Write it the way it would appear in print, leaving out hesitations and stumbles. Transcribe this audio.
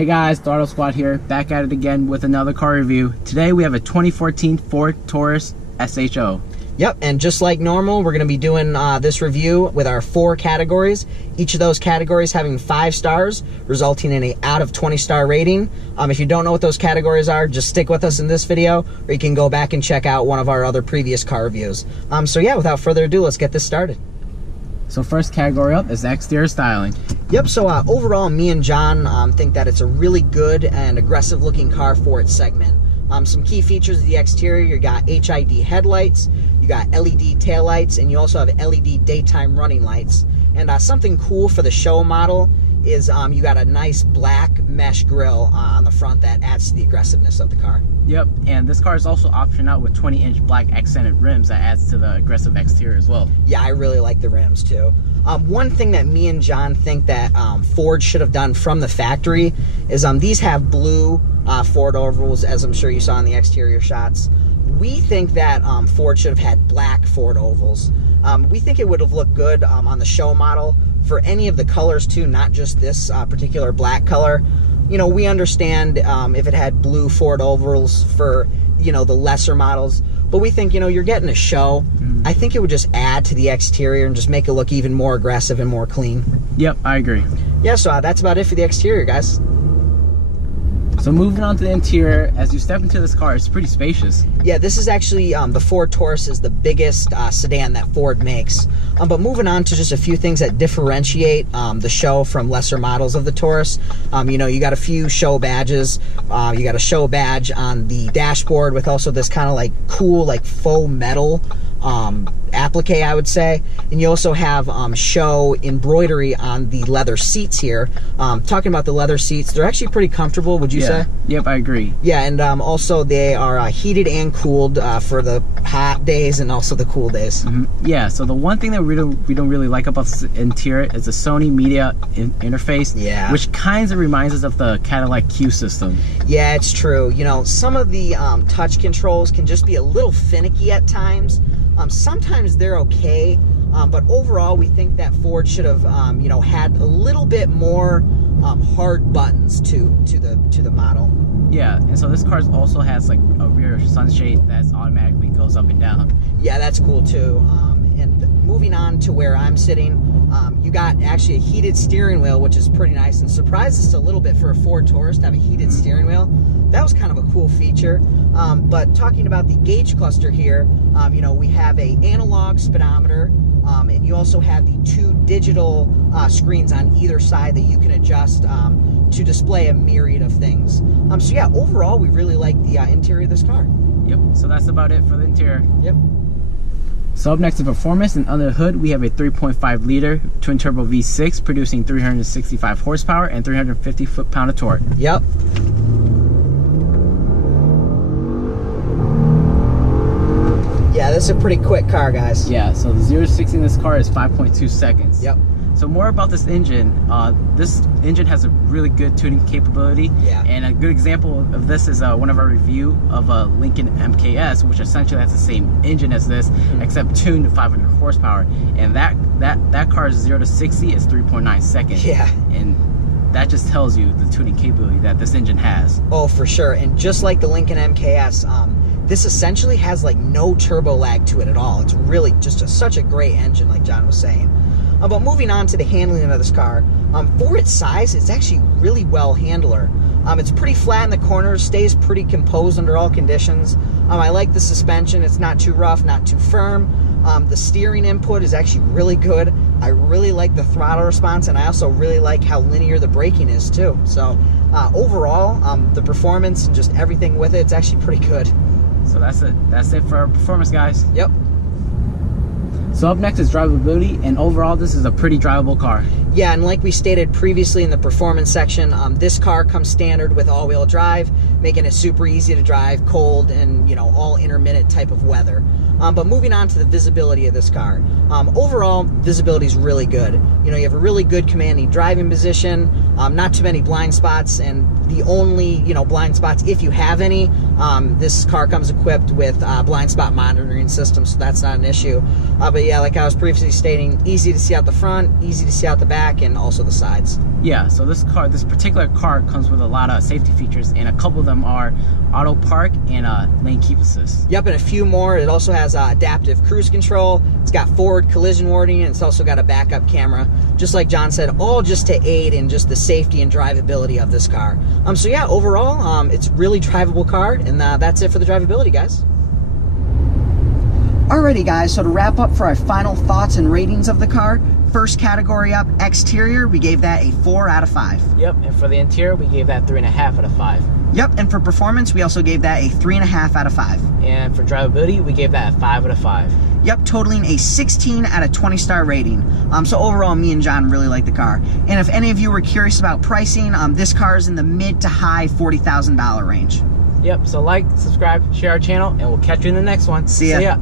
Hey guys, Throttle Squad here, back at it again with another car review. Today we have a 2014 Ford Taurus SHO. Yep, and just like normal, we're going to be doing this review with our 4 categories. Each of those categories having 5 stars, resulting in a out of 20 star rating. If you don't know what those categories are, just stick with us in this video, or you can go back and check out one of our other previous car reviews. So yeah, without further ado, let's get this started. So first category up is exterior styling. Yep, so overall, me and John think that it's a really good and aggressive looking car for its segment. Some key features of the exterior: you got HID headlights, you got LED taillights, and you also have LED daytime running lights. And something cool for the SHO model is you got a nice black mesh grille on the front that adds to the aggressiveness of the car. Yep, and this car is also optioned out with 20-inch black accented rims that adds to the aggressive exterior as well. Yeah, I really like the rims too. One thing that me and John think that Ford should have done from the factory is these have blue Ford ovals, as I'm sure you saw in the exterior shots. We think that Ford should have had black Ford ovals. We think it would have looked good on the SHO model for any of the colors too, not just this particular black color. You know, we understand if it had blue Ford ovals for, you know, the lesser models, but we think, you know, you're getting a SHO. I think it would just add to the exterior and just make it look even more aggressive and more clean. Yep, I agree. Yeah, so that's about it for the exterior, guys. So moving on to the interior, as you step into this car, it's pretty spacious. Yeah, this is actually, the Ford Taurus is the biggest sedan that Ford makes. But moving on to just a few things that differentiate the SHO from lesser models of the Taurus. You know, you got a few SHO badges. You got a SHO badge on the dashboard with also this kind of like cool, like faux metal applique, I would say. And you also have SHO embroidery on the leather seats here. Talking about the leather seats, they're actually pretty comfortable, would you say? Yep, I agree. Yeah, and also they are heated and cooled for the hot days and also the cool days. Yeah, so the one thing that we don't really like about this interior is the Sony media interface, which kind of reminds us of the Cadillac Q system. Yeah, it's true. You know, some of the touch controls can just be a little finicky at times. Sometimes they're okay, but overall we think that Ford should have you know, had a little bit more hard buttons to the model. Yeah, and so this car also has like a rear sunshade that automatically goes up and down. Yeah, that's cool too. And moving on to where I'm sitting, you got actually a heated steering wheel, which is pretty nice and surprised us a little bit for a Ford Taurus to have a heated steering wheel. That was kind of a cool feature. But talking about the gauge cluster here, you know, we have a analog speedometer, and you also have the 2 digital screens on either side that you can adjust to display a myriad of things. So yeah, overall, we really like the interior of this car. Yep, so that's about it for the interior. Yep. So up next to performance, and under the hood we have a 3.5 liter twin turbo V6 producing 365 horsepower and 350 foot-pound of torque. Yep. Yeah, this is a pretty quick car, guys. Yeah, so the 0 to 60 in this car is 5.2 seconds. Yep. So more about this engine. This engine has a really good tuning capability. Yeah. And a good example of this is one of our review of a Lincoln MKS, which essentially has the same engine as this, except tuned to 500 horsepower. And that car's 0 to 60 is 3.9 seconds. Yeah. And that just tells you the tuning capability that this engine has. Oh, for sure. And just like the Lincoln MKS, this essentially has like no turbo lag to it at all. It's really just such a great engine, like John was saying. But moving on to the handling of this car, for its size, it's actually really well handler. It's pretty flat in the corners, stays pretty composed under all conditions. I like the suspension. It's not too rough, not too firm. The steering input is actually really good. I really like the throttle response, and I also really like how linear the braking is too. So overall, the performance and just everything with it, it's actually pretty good. So that's it for our performance, guys. Yep. So up next is drivability, and overall this is a pretty drivable car. Yeah, and like we stated previously in the performance section, this car comes standard with all-wheel drive, making it super easy to drive cold and, you know, all intermittent type of weather. But moving on to the visibility of this car. Overall, visibility is really good. You know, you have a really good commanding driving position, not too many blind spots, and the only, you know, blind spots, if you have any, this car comes equipped with blind spot monitoring system, so that's not an issue. But yeah, like I was previously stating, easy to see out the front, easy to see out the back. back and also the sides. Yeah, so this particular car comes with a lot of safety features, and a couple of them are auto park and lane keep assist. Yep, and a few more. It also has adaptive cruise control. It's got forward collision warning, and it's also got a backup camera. Just like John said, all just to aid in just the safety and drivability of this car. So yeah, overall, it's a really drivable car, and that's it for the drivability, guys. Alrighty guys, so to wrap up for our final thoughts and ratings of the car, first category up, exterior, we gave that a 4 out of 5. Yep, and for the interior, we gave that 3.5 out of 5. Yep, and for performance, we also gave that a 3.5 out of 5. And for drivability, we gave that a 5 out of 5. Yep, totaling a 16 out of 20 star rating. So overall, me and John really like the car. And if any of you were curious about pricing, this car is in the mid to high $40,000 range. Yep, so like, subscribe, share our channel, and we'll catch you in the next one. See ya.